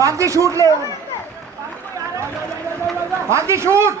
बाकी शूट ले बाकी shoot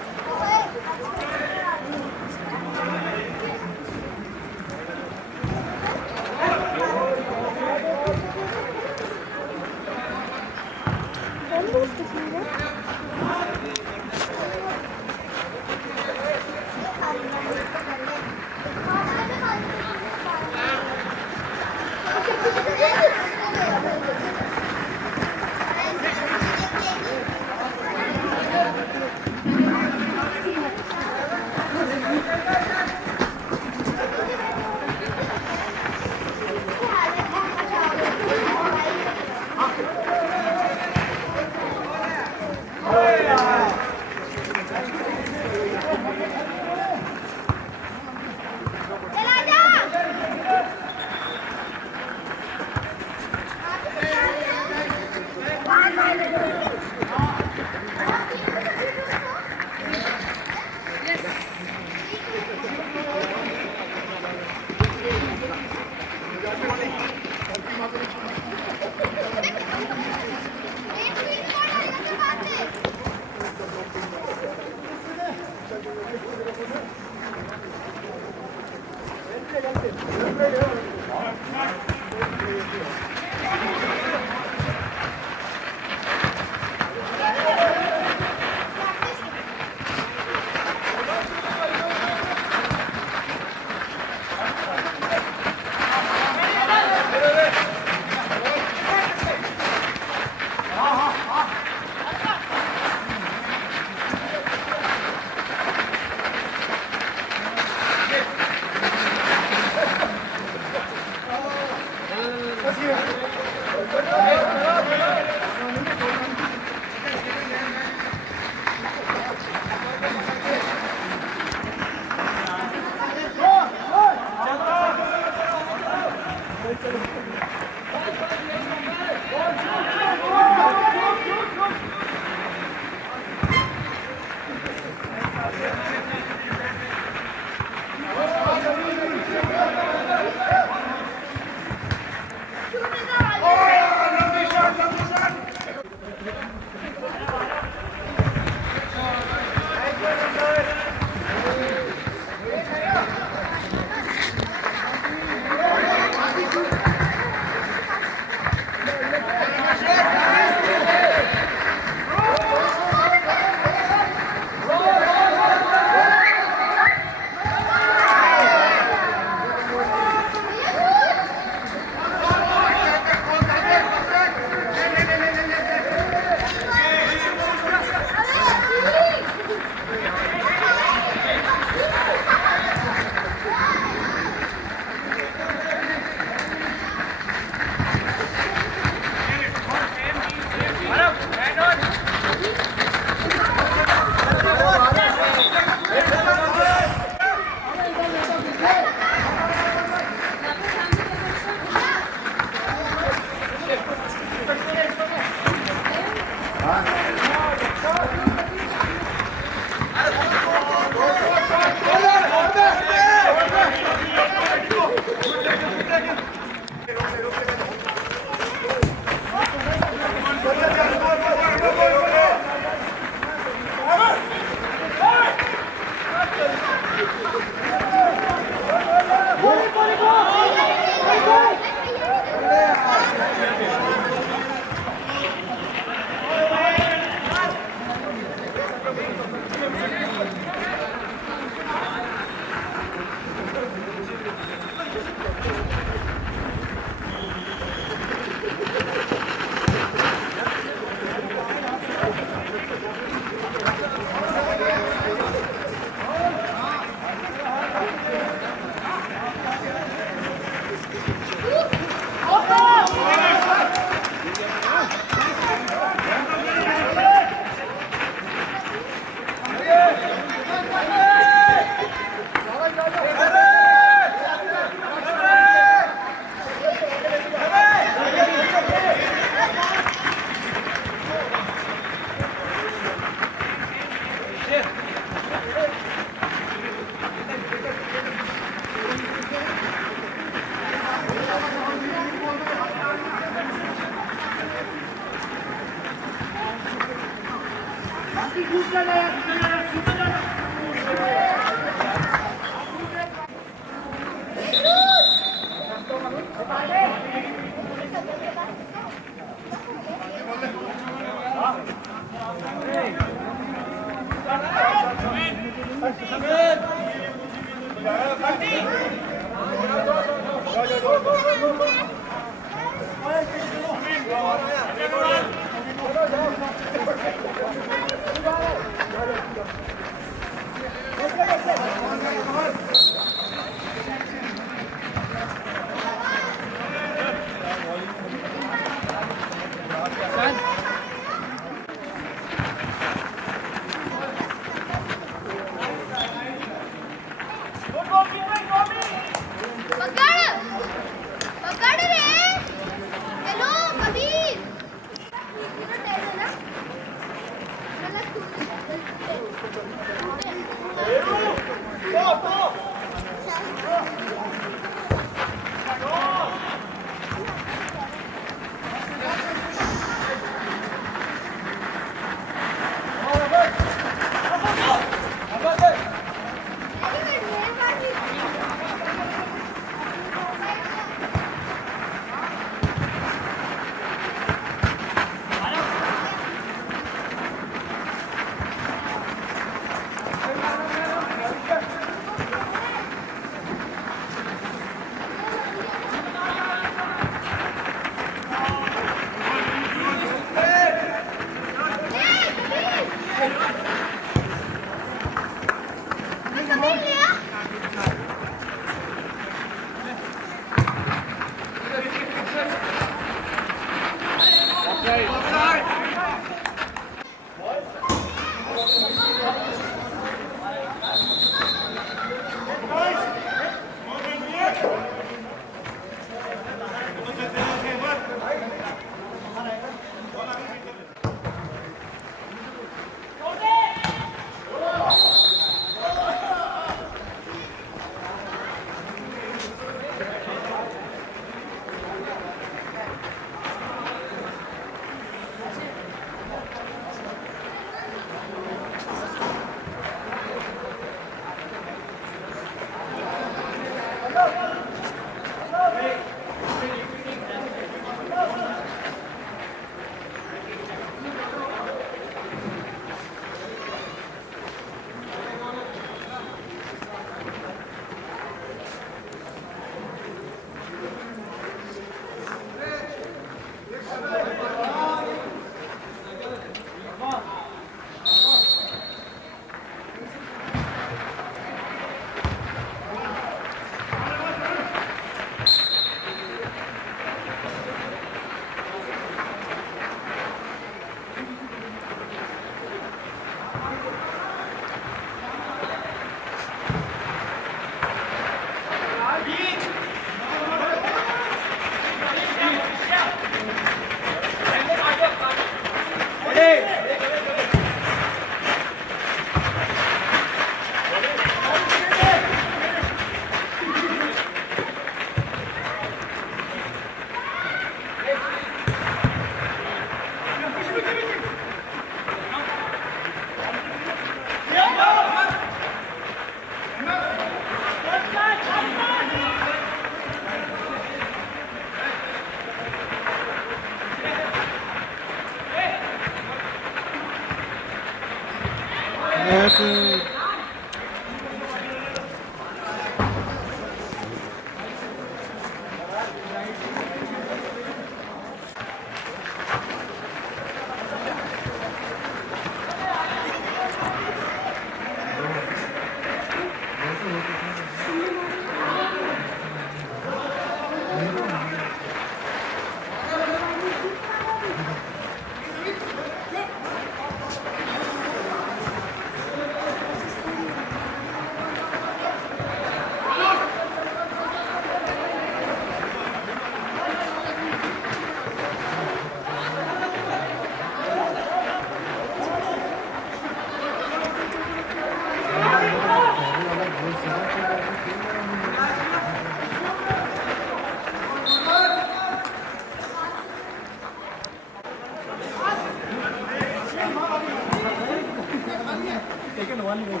Taken one more.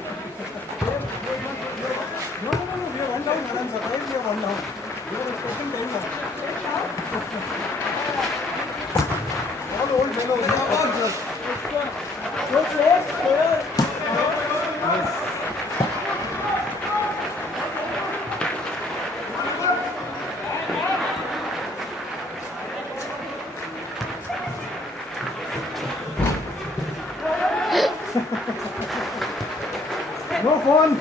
No, we are one down. I'm surprised we are one down. We are expecting 10 now. All old fellows. Good place. Nice. No phone.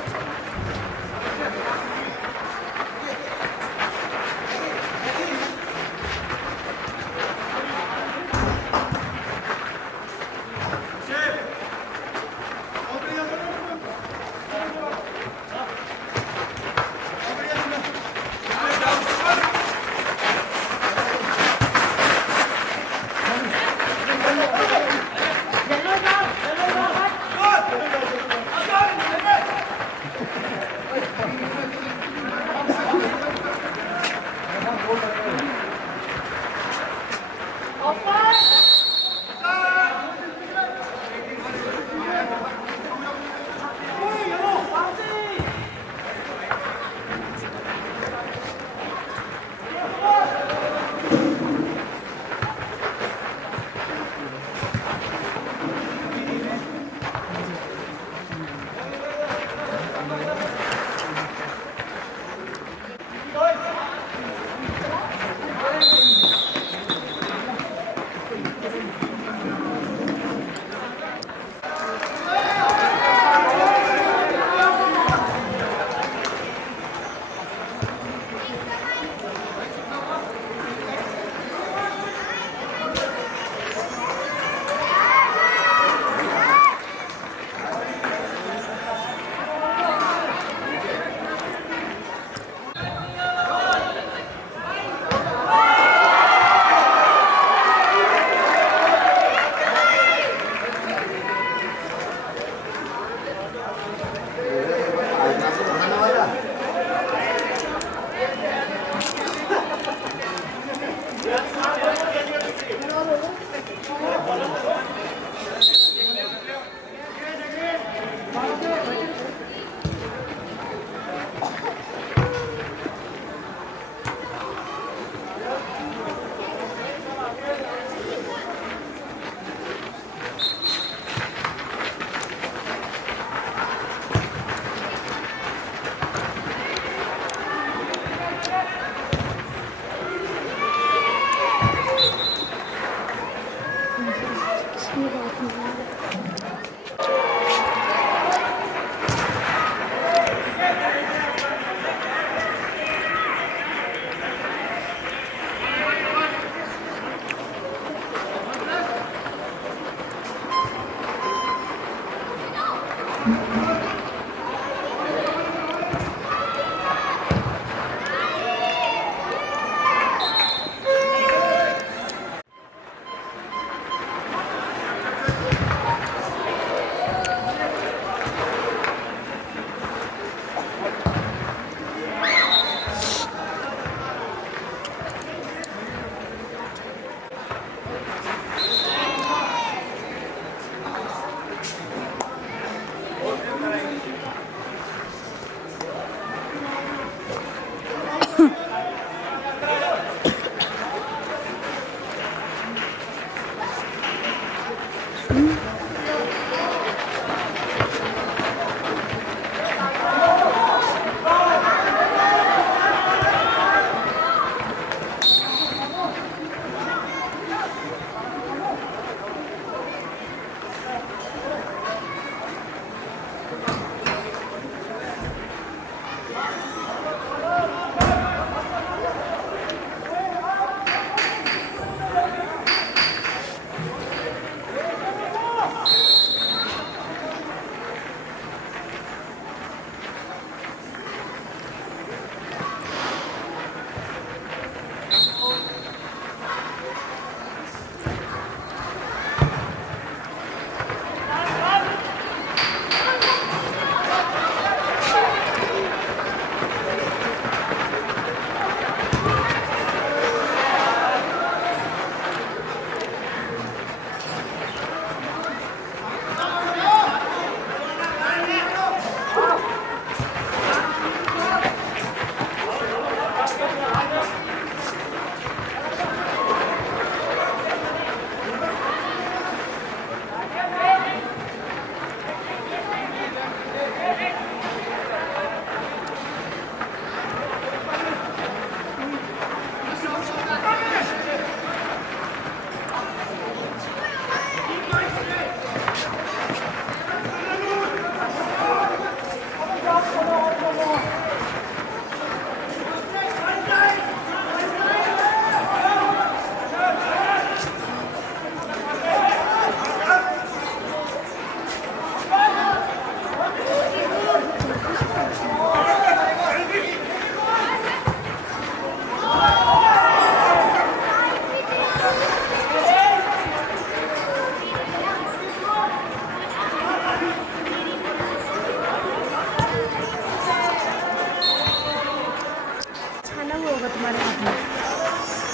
होगा तुम्हारे हाथ में।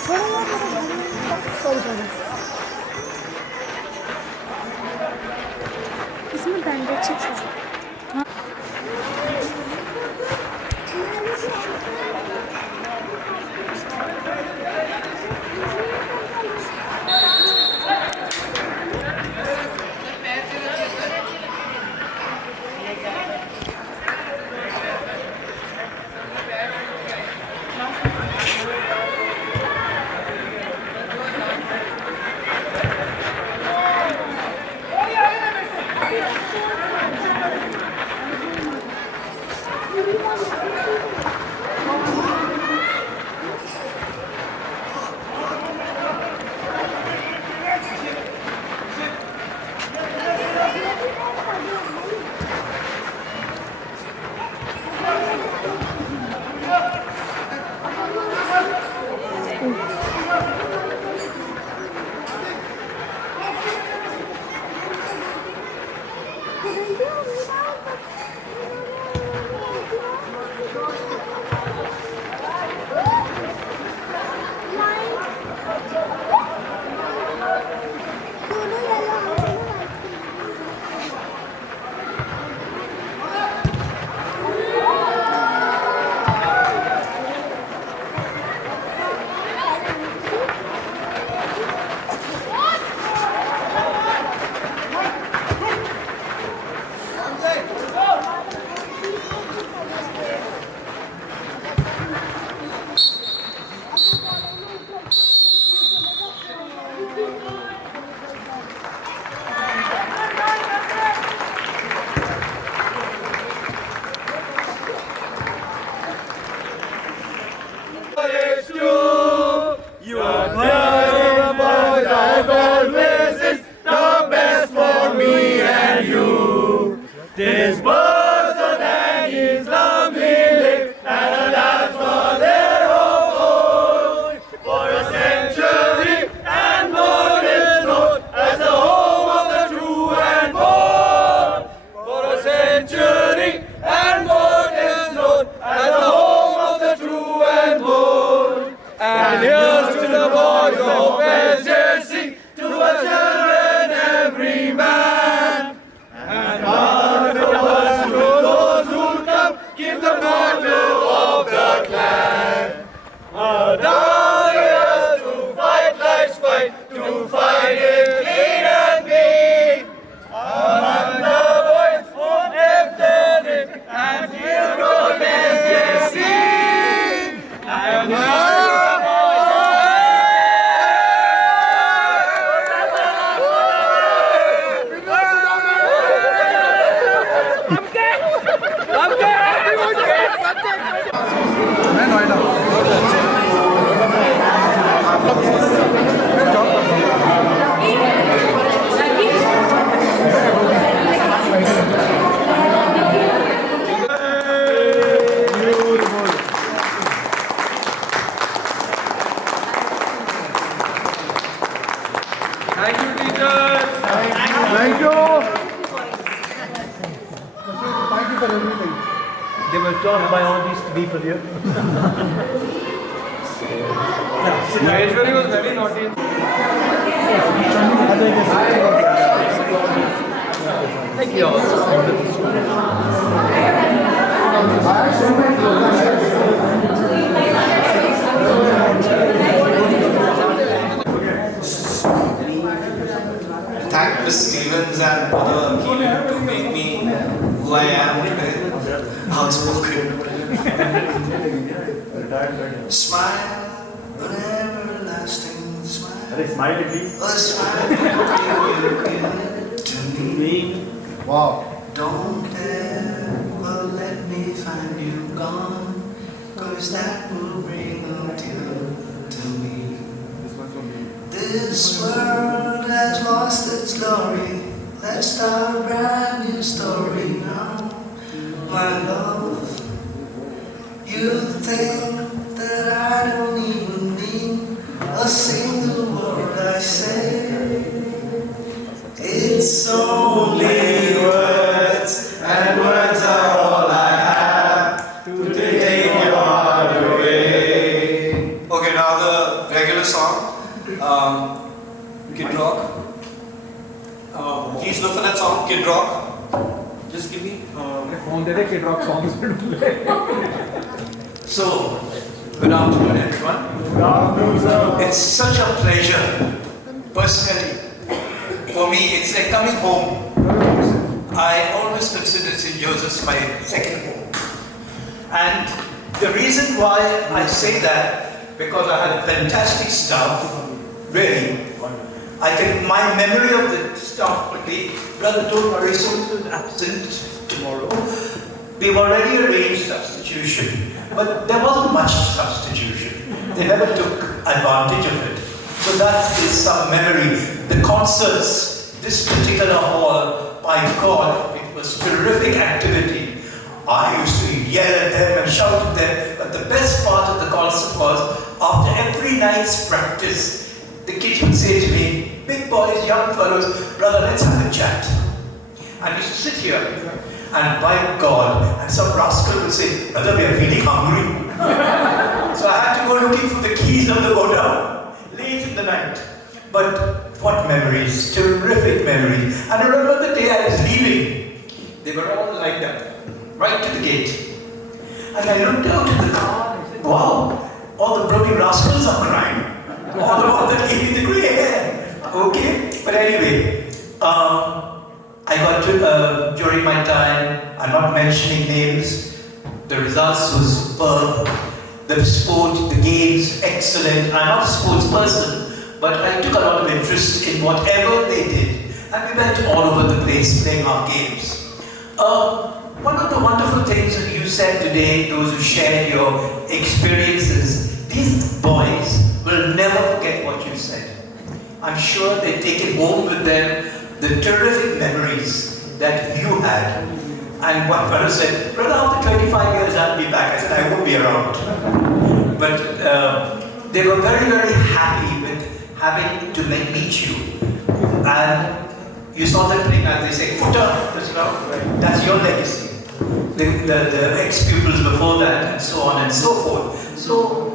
छोड़ो यार मेरा सॉरी इसमें बैंडेज चिपका। हाँ This person and his lovely lips and a dance for their own. For a century and more is known as the home of the true and born. For a century and more is known as the home of the true and born. And here's to the boys of West Jersey, to our children every man. And to those who come, give the motto of the clan. Down to fight life's fight, to fight it clean and clean. Among the boys who lifted it, and hero West Jersey. And मैं Noida. thank you, teachers. Thank you. Thank you for everything. They were taught by all these people here. Maheshwari was very naughty. Like yours. Thank Miss Stevens and Mother Keelan to make me who I am today, outspoken. Smile, an everlasting smile. Smile at least. A smile you give to me. Wow. Don't ever let me find you gone, 'cause that will bring a tear to me. This world has lost its glory. Let's start a brand new story now, my love. You think that I don't even mean a single word I say. It's only words, and words are all I have to take your heart away. Kid Rock. Please look for that song, Kid Rock. Just give me. phone did Kid Rock songs. So, good afternoon, everyone. Good afternoon, sir. It's such a pleasure, personally. For me, it's like coming home. I always consider St. Joseph's my second home. And the reason why I say that, because I had fantastic staff, really. My memory of the staff would be, brother, don't worry, so-and-so is absent tomorrow. We've already arranged substitution, but there wasn't much substitution. They never took advantage of it. So that is some memory. The concerts, this particular hall, by God, it was terrific activity. I used to yell at them and shout at them, but the best part of the concert was, after every night's practice, the kids would say to me, big boys, young fellows, brother, let's have a chat. And we used to sit here, and by God, and some rascal would say, brother, we are feeling hungry. So I had to go looking for the keys of the go-down, late in the night. But what memories, terrific memories. And I remember the day I was leaving, they were all lined up, right to the gate. And I looked out at the car and I said, wow, all the bloody rascals are crying. All the ones that gave me the grey hair. Okay? But anyway, I got to, during my time, I'm not mentioning names, the results was superb. The sport, the games, excellent. I'm not a sports person, but I took a lot of interest in whatever they did. And we went all over the place playing our games. One of the wonderful things that you said today, those who shared your experiences, these boys will never forget what you said. I'm sure they take it home with them, the terrific memories that you had. And one fellow said, brother, after 25 years I'll be back. I said, I won't be around. But they were very, very happy with having to meet you. And you saw them playing, as they say, footer, that's your legacy. The ex-pupils before that, and so on and so forth. So,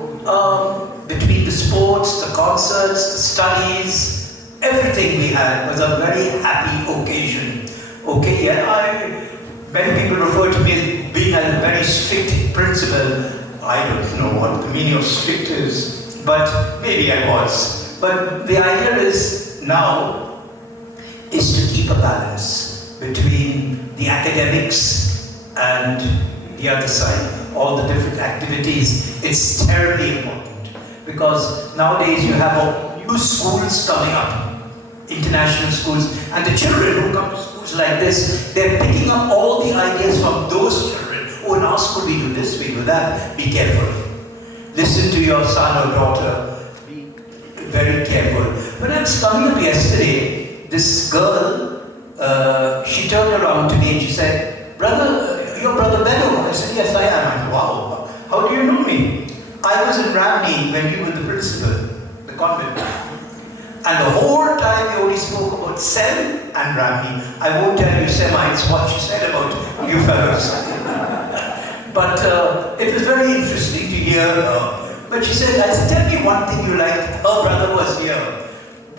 between the sports, the concerts, the studies, everything we had was a very happy occasion. Okay, yeah, many people refer to me as being a very strict principal. I don't know what the meaning of strict is, but maybe I was. But the idea is now is to keep a balance between the academics and the other side, all the different activities. It's terribly important because nowadays you have all new schools coming up, international schools, and the children who come to schools like this, they're picking up all the ideas from those children. Oh, in our school we do this, we do that. Be careful. Listen to your son or daughter. Be very careful. When I was coming up yesterday, this girl, she turned around to me and she said, brother, you're Brother Benno. I said, yes, I am. I said, wow, how do you know me? I was in Ramney when you were the principal, the convent. And the whole time you only spoke about Sem and Ramney. I won't tell you Semites what she said about you fellows. But it was very interesting to hear her. But she said, I said, tell me one thing you liked. Her brother was here.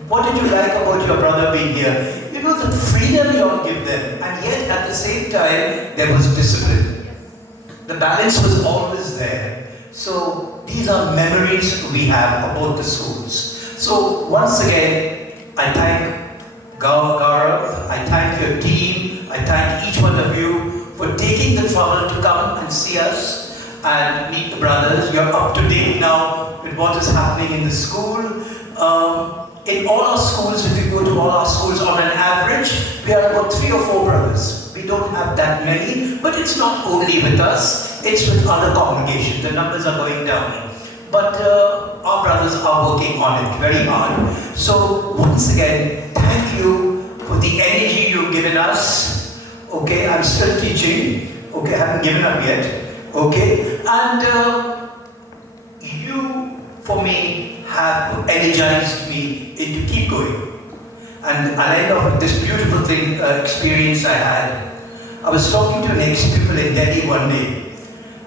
What did you like about your brother being here? It was the freedom you all give them. And yet at the same time, there was discipline. The balance was always there. So these are memories we have about the schools. So once again, I thank Gaurav, I thank your team, I thank each one of you for taking the trouble to come and see us and meet the brothers. You're up to date now with what is happening in the school. In all our schools, if you go to all our schools, on an average, we have about 3 or 4 brothers. We don't have that many, but it's not only with us, it's with other congregations. The numbers are going down. But our brothers are working on it very hard. So once again, thank you for the energy you've given us. Okay, I'm still teaching. Okay, I haven't given up yet. Okay, and you, for me, have energized me to keep going. And I'll end off with this beautiful experience I had. I was talking to an ex-pupil in Delhi one day,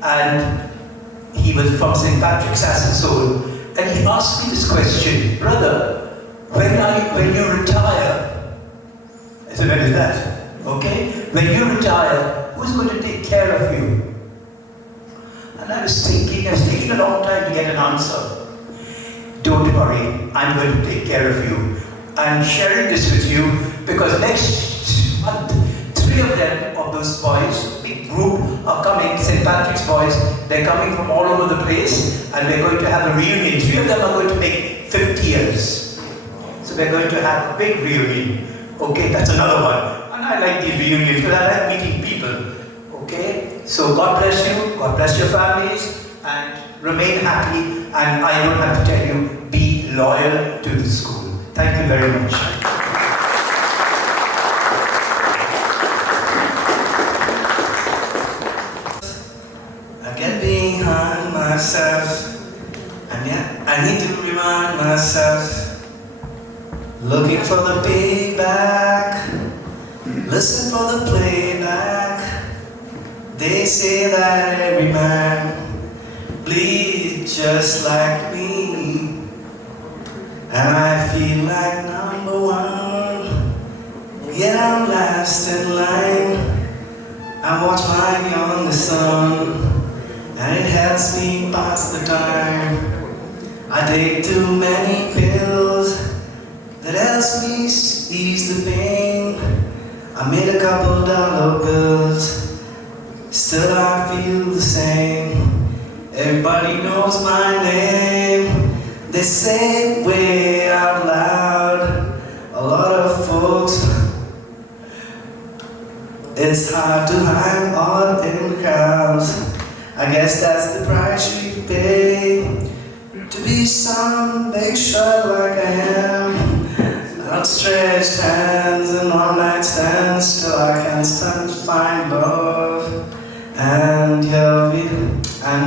and he was from St. Patrick's Assassin's Soul, and he asked me this question, brother, when you retire, so when is that? Okay? When you retire, who's going to take care of you? And I was thinking, it's taken a long time to get an answer. Don't worry, I'm going to take care of you. I'm sharing this with you because next month, 3 of them, of those boys, big group, are coming, St. Patrick's boys. They're coming from all over the place and we're going to have a reunion. 3 of them are going to make 50 years. So we're going to have a big reunion. Okay, that's another one. And I like these reunions because I like meeting people. Okay, so God bless you, God bless your families, and remain happy. And I don't have to tell you, be loyal to the school. Thank you very much. I get behind myself, and yet I need to remind myself. Looking for the payback, listen for the playback. They say that every man bleeds just like me, and I feel like #1, yet I'm last in line. I watch my youngest son, and it helps me pass the time. I take too many pills, that helps me ease the pain. I made a couple dollar bills, still I feel the same. Everybody knows my name, they say it way out loud. A lot of folks, it's hard to hang on in crowds. I guess that's the price we pay to be some big shot like I am. Outstretched hands and one-night stands till I can stand to find love. And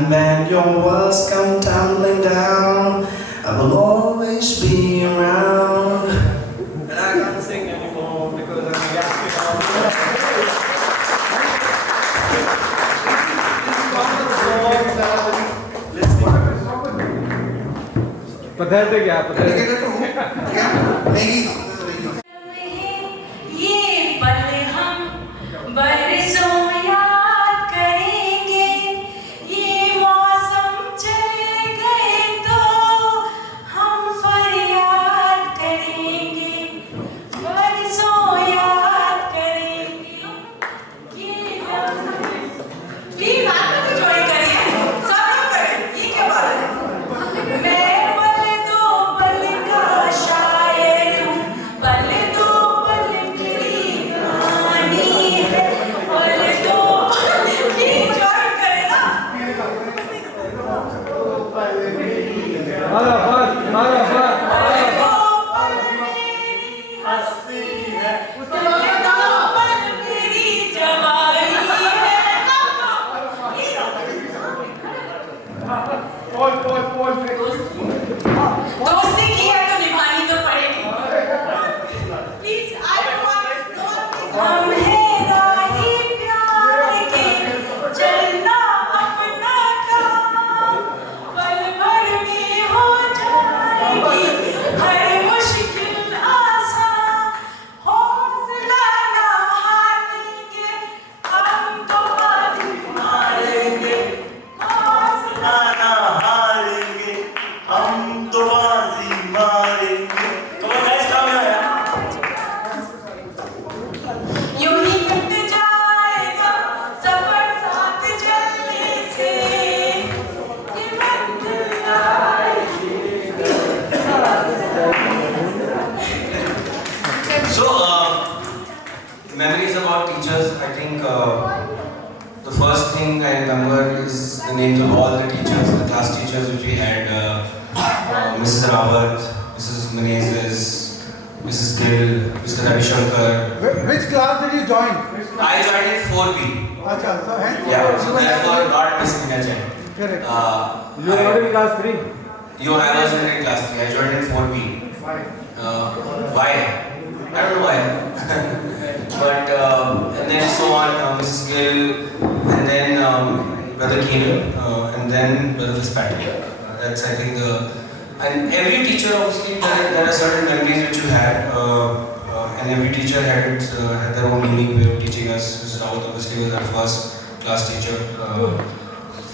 when your walls come tumbling down, I will always be around. And I can't sing anymore because I'm gasping. Pathetic, yeah, pathetic. ये पल हम बरसों याद करेंगे, ये मौसम चले गए तो हम फरियाद करेंगे, बरसों याद करेंगे। ये प्लीज आप लोग ज्वाइन करिए, सब लोग करें, ये क्या बात है? मैं पल दो पल का शायर हूँ, पल दो पल मेरी कहानी है, पल दो प्लीज ज्वाइन करें ना। पल दो पल मेरी हस्ती है, पल दो पल मेरी जवानी है। दोस्ती की है तो निभानी तो पड़ेगी। प्लीज हम हैं राही प्यार के, चलना अपना काम, पल भर में हो जाएगी हर मुश्किल आसान। हौसला ना हारेंगे, हम तो बाजी मारेंगे, हौसला ना हारेंगे, हम तो बाजी मारेंगे। Come on guys, come here. यूं ही कट जाएगा सफर साथ चलने से, ये मंजिल आएगी। So, memories about teachers, I think the first thing I remember is the names of all the teachers, the class teachers which we had, Mrs. Rawat, Mrs. Menezes, Mrs. Gill, Mr. Ravi Shankar. Which class did you join? I joined in 4B. Acha, so hence Yeah, so therefore not missing a chain. correct. You are not in class 3? I was in class 3, I joined in 4B. Why? Why? I don't know why. But, and then so on, Mrs. Gill, and then Brother Keenan, and then Brother Fitzpatrick. That's, I think, And every teacher, obviously, there are certain memories which you had, and every teacher had their own unique way of teaching us. Mr. Rawat obviously was our first class teacher.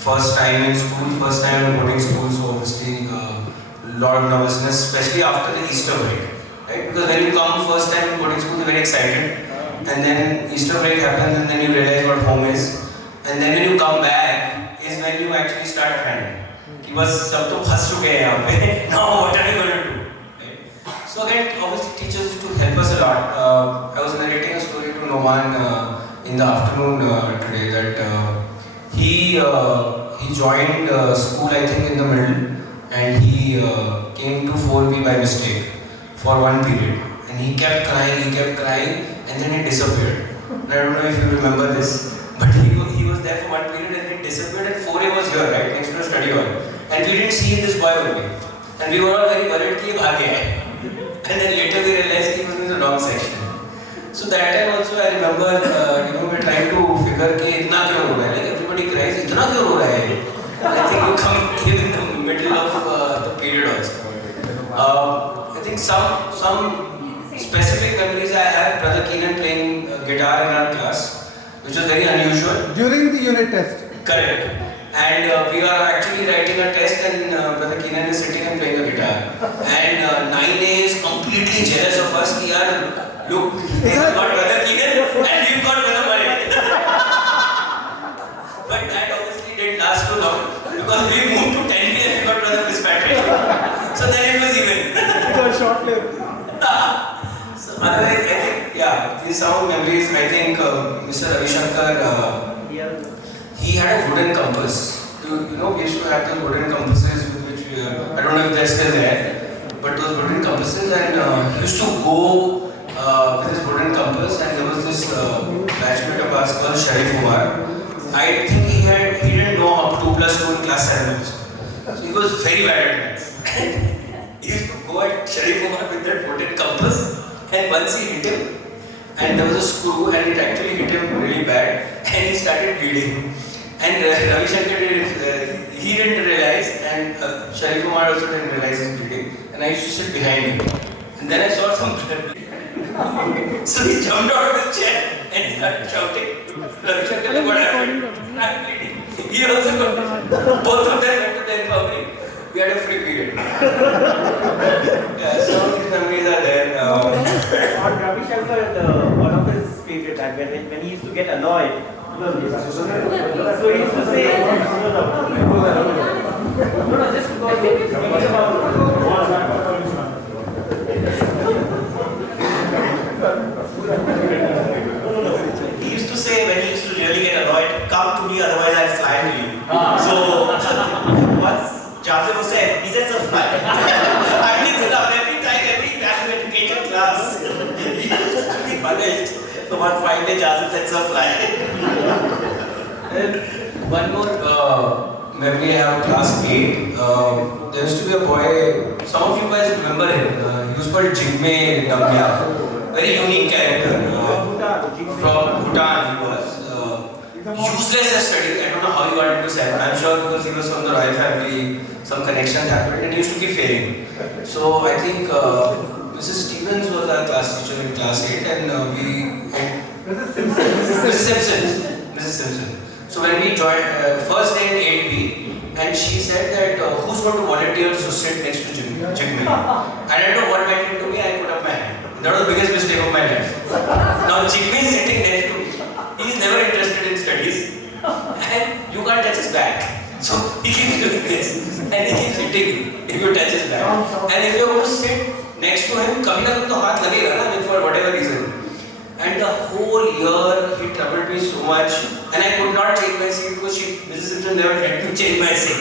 First time in school, first time in boarding school, so obviously a lot of nervousness, especially after the Easter break, right? Because when you come first time in boarding school, you're very excited, and then Easter break happens, and then you realize what home is, and then when you come back, is when you actually start crying. कि बस सब तो फंस चुके हैं यहाँ पे. Now what are we going to do? Right? So again, obviously teachers used to help us a lot. I was narrating a story to Noman in the afternoon today that he joined school I think in the middle, and he came to 4B by mistake for one period, and he kept crying, and then he disappeared. And I don't know if you remember this, but he was there for one period and he disappeared, and 4A was here, right, next to the study hall. And we didn't see this boy only. And we were all very worried that he bhag gaya hai. And then later we realized he was in the wrong section. So that time also I remember, we're trying to figure कि इतना क्यों हो रहा है? Like everybody cries, इतना क्यों हो रहा है? I think you came in the middle of the period also. I think some specific memories I have. Brother Keenan playing guitar in our class, which was very unusual. During the unit test. Correct. And we are actually writing a test, and Brother Keenan is sitting and playing a guitar. And 9A is completely jealous of us. We are, look, we have got Brother Keenan and we've got Brother Murray. But that obviously didn't last too long, because we moved to 10B and we got Brother Fitzpatrick. So then it was even. It was short-lived. So otherwise, I think, yeah, these sound memories. I think Mr. Ravi Shankar, he had a wooden compass. We used to have those wooden compasses with which I don't know if they're still there, but those wooden compasses, and he used to go with his wooden compass, and there was this batchmate of ours called Sharif Umar. I think he didn't know up 2 plus 2 in class 7 also. So he was very bad at maths. He used to go at Sharif Umar with that wooden compass, and once he hit him, and there was a screw, and it actually hit him really bad, and he started bleeding. And Ravi Shankar he didn't realize, and Sharif Kumar also didn't realize he's bleeding. And I used to sit behind him. And then I saw some blood. So he jumped out of his chair and he started shouting. Ravi Shankar, what happened? I'm bleeding. He also got, both of them went to the infirmary. We had a free period. Yeah, so these memories are there. On Ravi Shankar, one of his favorite, and when he used to get annoyed, so he used to say, no, just because he's about. He used to say, when he used to really get annoyed, come to me, otherwise I'll fly to you. So once Jazim said, he said, so fly. I mean, every time, every graduate education class, he used to be punished. So one fine day, Jazim said, so fly. And one more memory I have, class 8. There used to be a boy, some of you guys remember him. He was called Jigme Damya. Very unique character. From Bhutan he was. Useless as studies. I don't know how he got into 7. I'm sure because he was from the royal family, some connections happened, and he used to keep failing. So I think Mrs. Stevens was our class teacher in class 8, and Mrs. Simpson. So when we joined, first day in 8B, and she said that who's going to volunteer to sit next to Jigme? And I don't know what went into me, I put up my hand. That was the biggest mistake of my life. Now Jigme is sitting next to me. He is never interested in studies, and you can't touch his back. So he keeps doing this, and he keeps hitting if you touch his back. And if you are going to sit next to him, kabhi na kabhi to haath lagega na, for whatever reason. And the whole year he troubled me so much, and I could not change my seat because Mrs. Simpson never let me change my seat.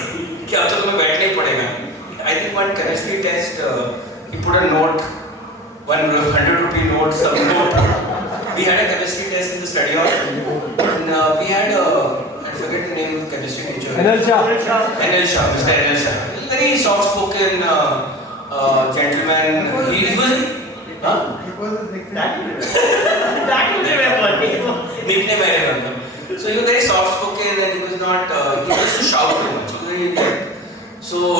कि अब तो तुम्हें बैठना ही पड़ेगा. I think one chemistry test, he put a note, 100 rupee note, some note. We had a chemistry test in the study hall, and we had I forget the name of the chemistry teacher. NL Shah. Mr. NL Shah. Very soft-spoken gentleman. He was. Huh? Nickname I remember. So he was very soft-spoken, and he was not. He used to shout too much. He was very. So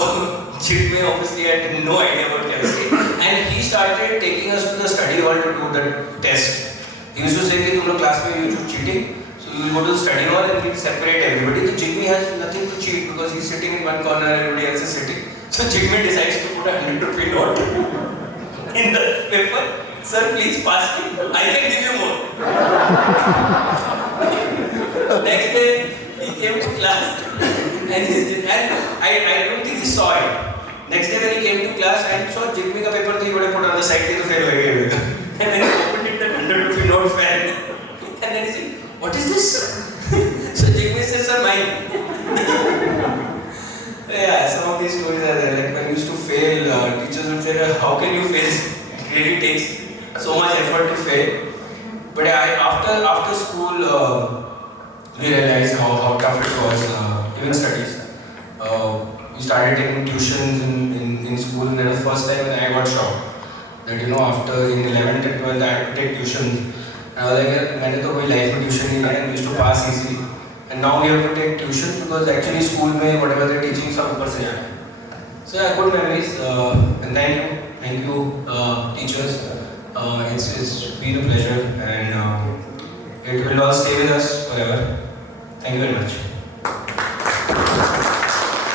Jigme obviously had no idea about chemistry, and he started taking us to the study hall to do the test. He used to say कि तुम लोग class में you cheating, so you will go to the study hall and we'll separate everybody. So Jigme has nothing to cheat because he's sitting in one corner and everybody else is sitting. So Jigme decides to put a 100 rupee note in the paper. Sir, please pass me. I can give you more. Next day he came to class and I don't think he saw it. Next day when he came to class and saw Jigme का paper, तो he would have put on the side to fail होएगा. And then he opened it, the 100 rupee note fell. And then he said, what is this? So Jigme says, sir, mine. Yeah, some of these stories are there. Like when we used to fail, teachers would say, how can you fail? It really takes so much effort to fail. But after school, we realized how tough it was, even studies. We started taking tuitions in school, and that was the first time when I got shocked. That after in 11th and 12th I had to take tuition. I was like, मैंने तो कोई life में tuition नहीं लिया, and we used to pass easily. And now we have to take tuitions because actually school में whatever they're teaching सब ऊपर से आया. So yeah, good memories. And thank you, teachers. It's been a pleasure, and it will all stay with us forever. Thank you very much.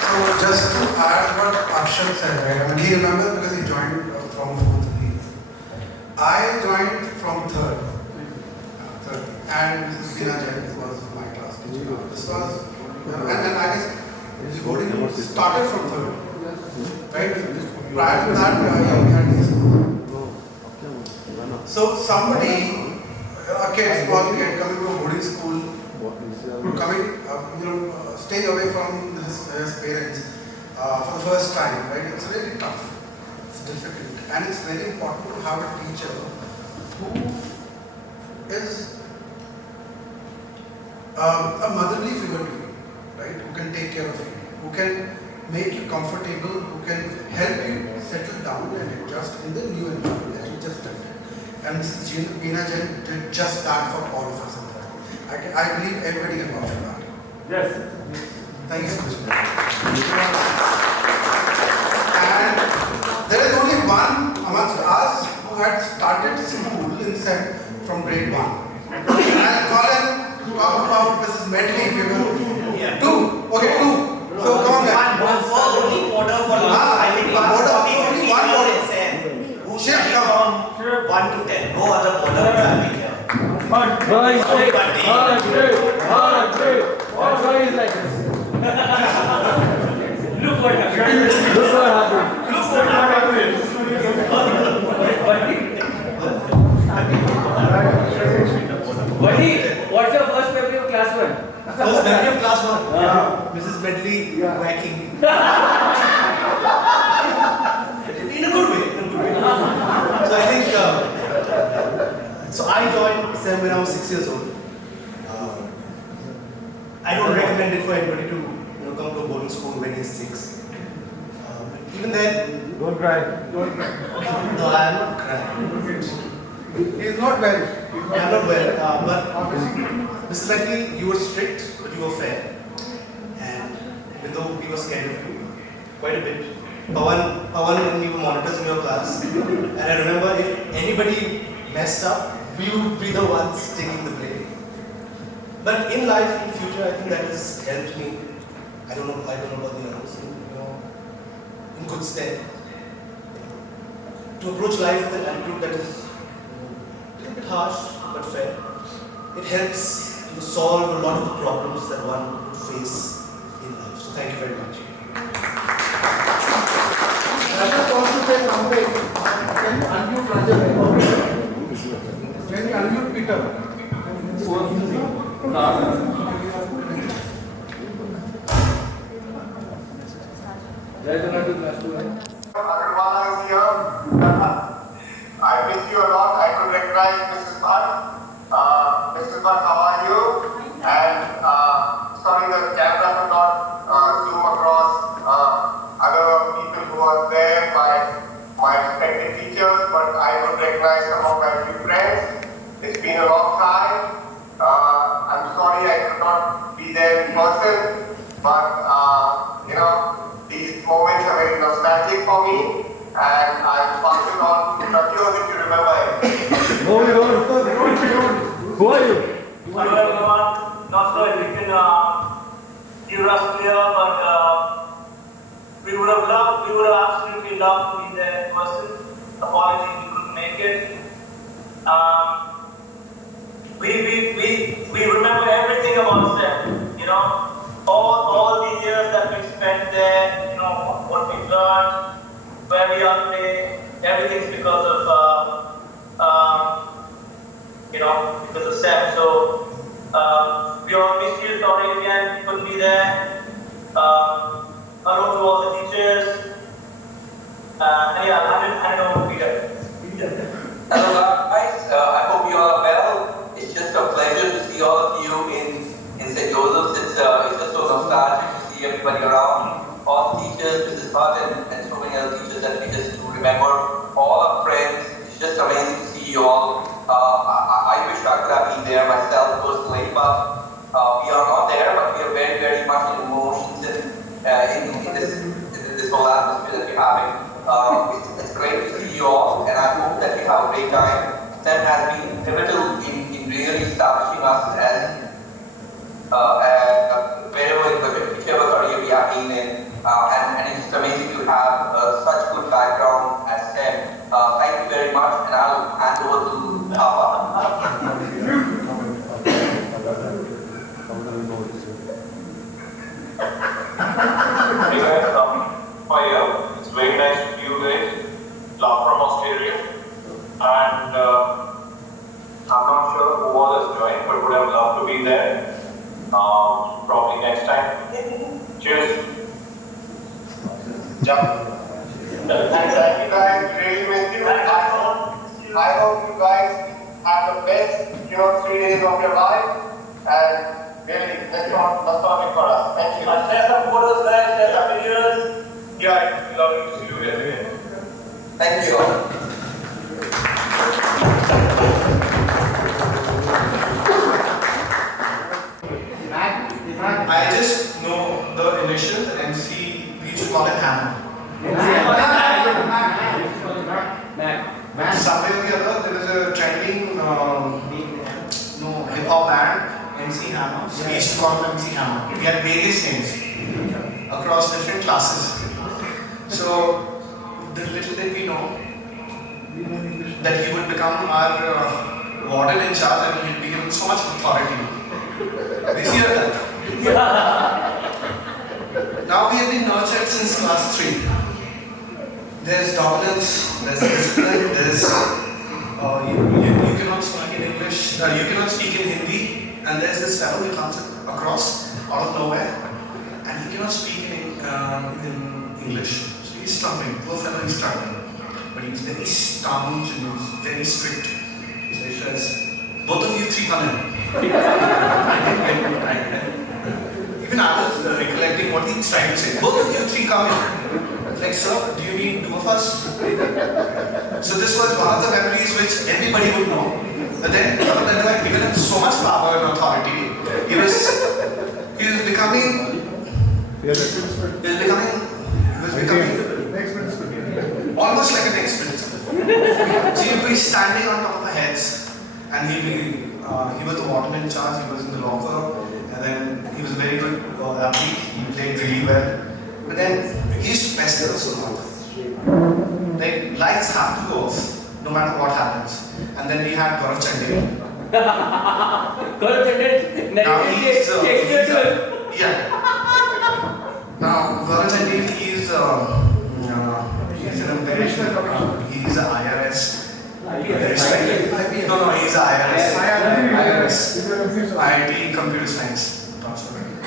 So just to add what Akshat said, right? I mean, he remembers because he joined from 4th. I joined from 3rd. And Mrs. Veena Jain was my class teacher. This was, and I guess the boarding started from 3rd. Right? Prior to that, we had this. So somebody, a kid, small kid coming from boarding school, coming, staying away from his parents for the first time, right? It's really tough. It's difficult, and it's very important to have a teacher who is a motherly figure to you, right? Who can take care of you, who can make you comfortable, who can help you settle down and adjust in the new environment that you just lived in. And Mrs. Veena Jain did just that for all of us. I believe everybody can vouch for that. Yes. Thank you so much. And there is only one amongst us who had started school in Sem from grade 1. And I'll call him to talk about Mrs. Medley. Yeah. 2. Okay, 2. So come on, guys. Only quarter for I think only one quarter. Who Shift from 1 to 10. No other quarter will be here. Boy, Only one day. Why is like this? Look what happened. Look what happened. Look what happened. Buddy, what's your first memory of class 1? First memory of class 1? Mrs. Medley whacking. In a good way. So I think, so I joined SEM when I was 6 years old. I don't recommend it for anybody to come to a boarding school when he's 6. Even then, Don't cry. don't cry. No, I am not crying. He is not well. I am not well, but Mrs. Medley, you were strict, but you were fair. And even though we were scared of you quite a bit, Pawan and me were monitors in your class. And I remember if anybody messed up, we would be the ones taking the blame. But in life, in future, I think that has helped me. I don't know about the others, in good stead. To approach life with an attitude that is a little bit harsh but fair. It helps to solve a lot of the problems that one would face in life. So thank you very much. I just want to say something. Can you unmute Rajan? Can you unmute Peter? Everyone is here. I miss you a lot. I could recognize Mrs. Bhatt. Mrs. Bhatt, how are you? And sorry, the camera could not zoom across other people who are there, my respected teachers, but I could recognize some of my few friends. It's been a long time. I'm sorry I could not be there in person, but these moments are very nostalgic for me, and I'll pass it on to Pratyod if you remember him. Who are you? Hello everyone. Not sure if you can hear us clear, but we would have absolutely loved to be there in person. Apologies we couldn't make it. We remember everything about Sem. You know, all the years that we spent there. You know what we've learned, where we are today. Everything's because of because of Sem. So we all miss you. Sorry again, we couldn't be there. Hello to all the teachers. And yeah, I don't know Peter. Hello guys, I hope you all are well. It's just a pleasure to see all of you in St. Joseph's. It's just so nostalgic to see everybody around. All the teachers, Mrs. Butt and so many other teachers that we just remember. All our friends. It's just amazing to see you all. I wish I could have been there myself personally, but we are not there, but we are very, very much in emotions and in this whole atmosphere that we're having. It's great to see you all, and I hope that you have a great time. Sem has been pivotal in really establishing us as whichever career we have been in, and it's just amazing to have such good background at STEM. Thank you very much, and I'll hand over to Papa. Hey guys, it's very nice to see you guys. Love from Australia, and I'm not sure who all has joined, but would have loved to be there. Probably next time. Cheers. Thank you guys, really missed you. I hope you guys have the best 3 days of your life, and really, let's not wait for us. Thank you. Share some photos, guys. Share some videos. Yeah, it's lovely to see you guys again. Thank you all. I just know the initials MC, we used to call it Hammer. Somewhere or the other, there was a trending hip hop band, MC Hammer. We used to call him MC Hammer. We had various names across different classes. So, the little that we know, that he would become our warden in charge and he'd be given so much authority. We fear that. Now we have been nurtured since class 3. There's dominance, there's discipline, there's you cannot speak in English, you cannot speak in Hindi, and there's this fellow who comes across out of nowhere, and he cannot speak in English. So he's struggling, poor fellow is struggling, but he's very staunch and he's very strict. So he says, both of you three come in. Even I was recollecting what he's trying to say. Both of you three come in. Like, sir, do you need 2 of us? So this was one of the memories which everybody would know. But then, they had given him so much power and authority. He was becoming almost like an ex-minister. So he'd be standing on top of the heads, and he was the waterman in charge. He was in the locker, and then he was a very good athlete. He played really well. But then he used to pester us a lot. Like, lights have to go off, no matter what happens. And then we had Gaurav Chandel. Gaurav Chandel, Now he's Now Gaurav Chandel, he's an IRS. No, he's IRS. IIT Computer Science.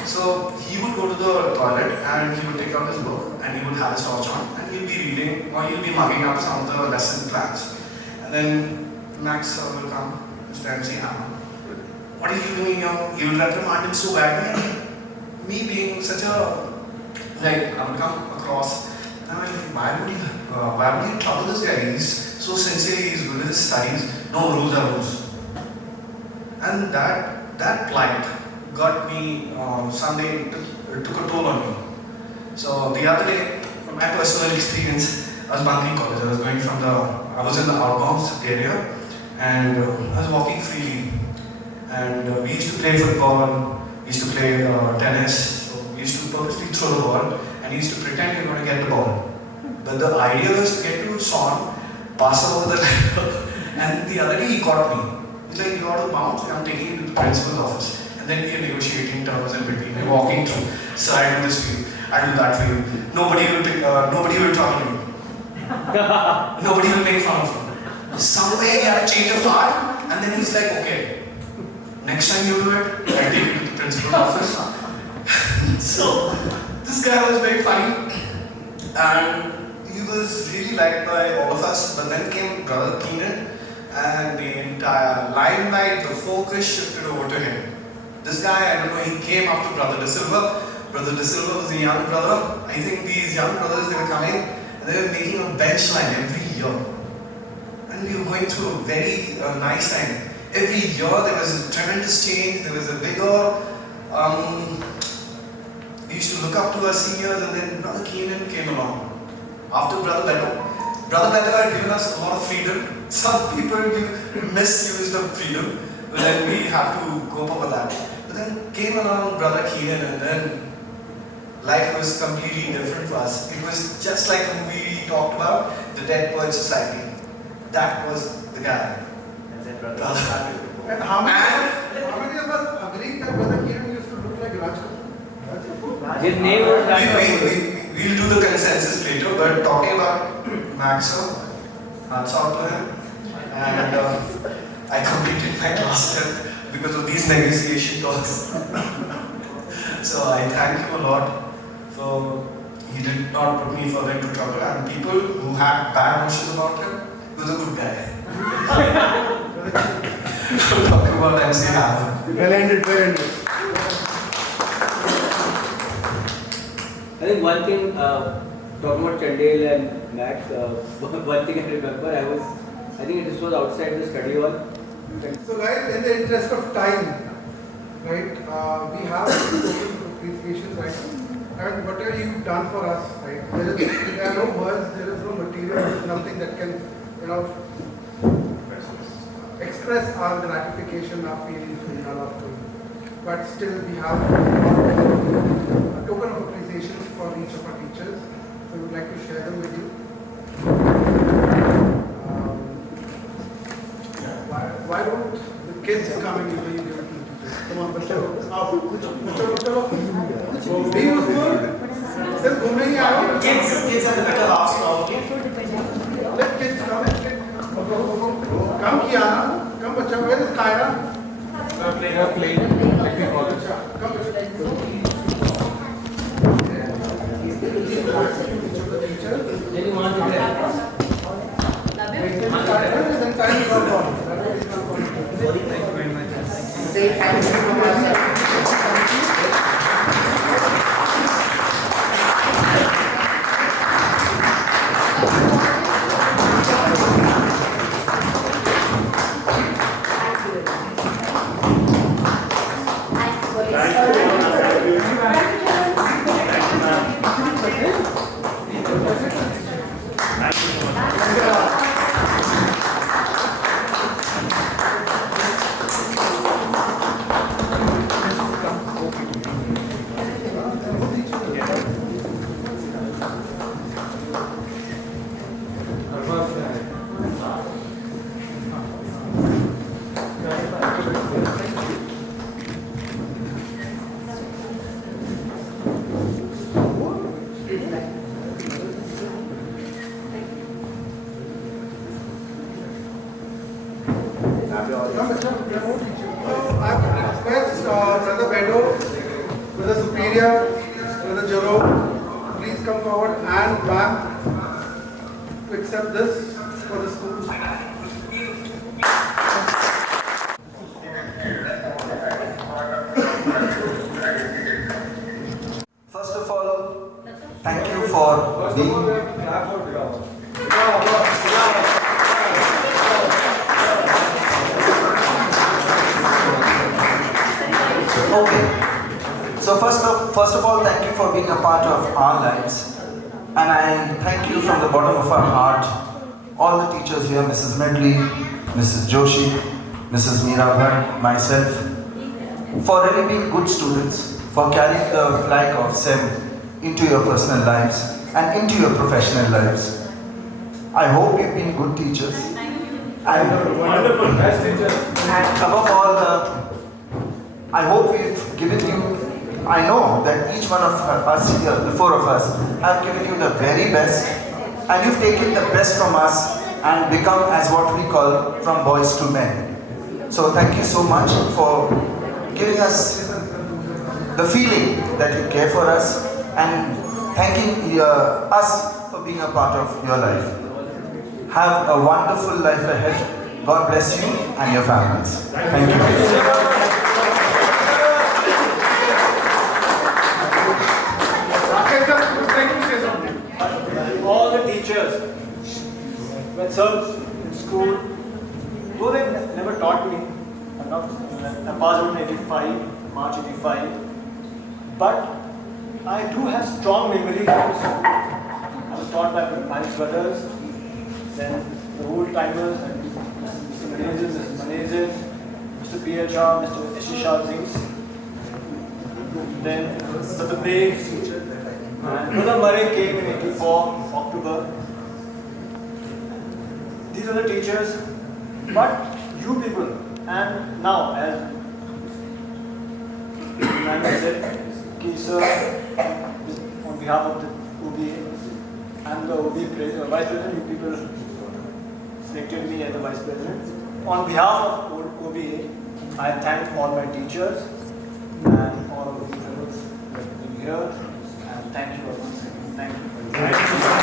So he would go to the toilet and he would take out his book and he would have his torch on and he'll be reading or he'll be mugging up some of the lesson plans. And then Max will come, Mr. MC Hammer. What are you doing here? He will reprimand him so badly. And me being such a, I would come across and I'm like, why would you trouble this guy? He's so sincere, he's good with his studies. No, rules are rules. And that plight got me, someday it took a toll on me. So the other day, from my personal experience, I was bunking college. I was in the outbound area, and I was walking freely. And we used to play football, we used to play tennis. So we used to purposely throw the ball, and we used to pretend we were going to get the ball. But the idea was to get to Sean, pass over the level, and the other day he caught me. He's like, "You ought to bounce, and I'm taking you to the principal's office." And then we are negotiating terms in between. We're walking through. So I do this for you, I do that for you. Nobody will talk to you. Nobody will make fun of you. Somewhere he had a change of heart, and then he's like, "Okay, next time you do it, I'll take you to the principal's office." So this guy was very funny, and he was really liked by all of us. But then came Brother Keenan, and the entire limelight, the focus shifted over to him. This guy, I don't know, he came after Brother De Silva. Brother De Silva was a young brother. I think these young brothers, they were coming, and they were making a bench line every year. And we were going through a very nice time. Every year there was a tremendous change, there was a vigor. We used to look up to our seniors, and then Brother Keenan came along. After Brother Beto. Brother Beto had given us a lot of freedom. Some people misused the freedom, but then we had to cope up with that. But then came along Brother Keenan, and then life was completely different for us. It was just like a movie we talked about, The Dead Poets Society. That was the guy. And how many of us agree that Brother Keenan used to look like Raj? His name was We'll do the consensus later, but talking about Maxo, hats out to him. And I completed my class because of these negotiation talks. So I thank him a lot. So he did not put me further into trouble, and people who had bad notions about him, he was a good guy. I'm talking about MC Hammer. Well ended, well ended. I think one thing, talking about Chandel and Max, one thing I remember, I think it was outside the study hall. So guys, in the interest of time, right, we have appreciation, right, and whatever you've done for us, right, there are no words, there is no material, there is nothing that can, express our gratification, our feelings, our love for you. But still we have a token of appreciation for each of our teachers, so we would like to share them with you. Why don't the kids come and give it to the teachers? Come on, be useful. Then घूमने ही आओ. Kids are the better halves now. Let kids come. Come किया ना? Come बच्चा, where is Kyra? I'm playing. Let me call it. Come Then you want to say thank you so much. I request Brother Bedo, Brother Superior, Brother Jerome, please come forward and ma'am to accept this for the school. First of all, thank you for being. Okay. So first of all, thank you for being a part of our lives. And I thank you from the bottom of our heart, all the teachers here, Mrs. Medley, Mrs. Joshi, Mrs. Meera Bhatt, myself, for really being good students, for carrying the flag of SEM into your personal lives and into your professional lives. I hope you've been good teachers. And Wonderful, best teachers. And above all, I hope we've given you, I know that each one of us here, the four of us, have given you the very best, and you've taken the best from us and become as what we call from boys to men. So thank you so much for giving us the feeling that you care for us and thanking us for being a part of your life. Have a wonderful life ahead. God bless you and your families. Thank you. All the teachers, when served in school, though they never taught me, I'm passed out in 85, March 85, but I do have strong memories of school. I was taught by my brothers, then the old timers, and Mr. Menezes, Mr. Menezes, Mr. PHR, Mr. Ashishar Singh, then Mr. Briggs, and Brother Murray came in 84, October. These are the teachers, but you people, and now as Emmanuel said, ki sir, on behalf of the OBA and the OBA Vice President, you people selected me as the Vice President. On behalf of OBA, I thank all my teachers and all of the fellows who have been here. Thank you all once again. Thank you.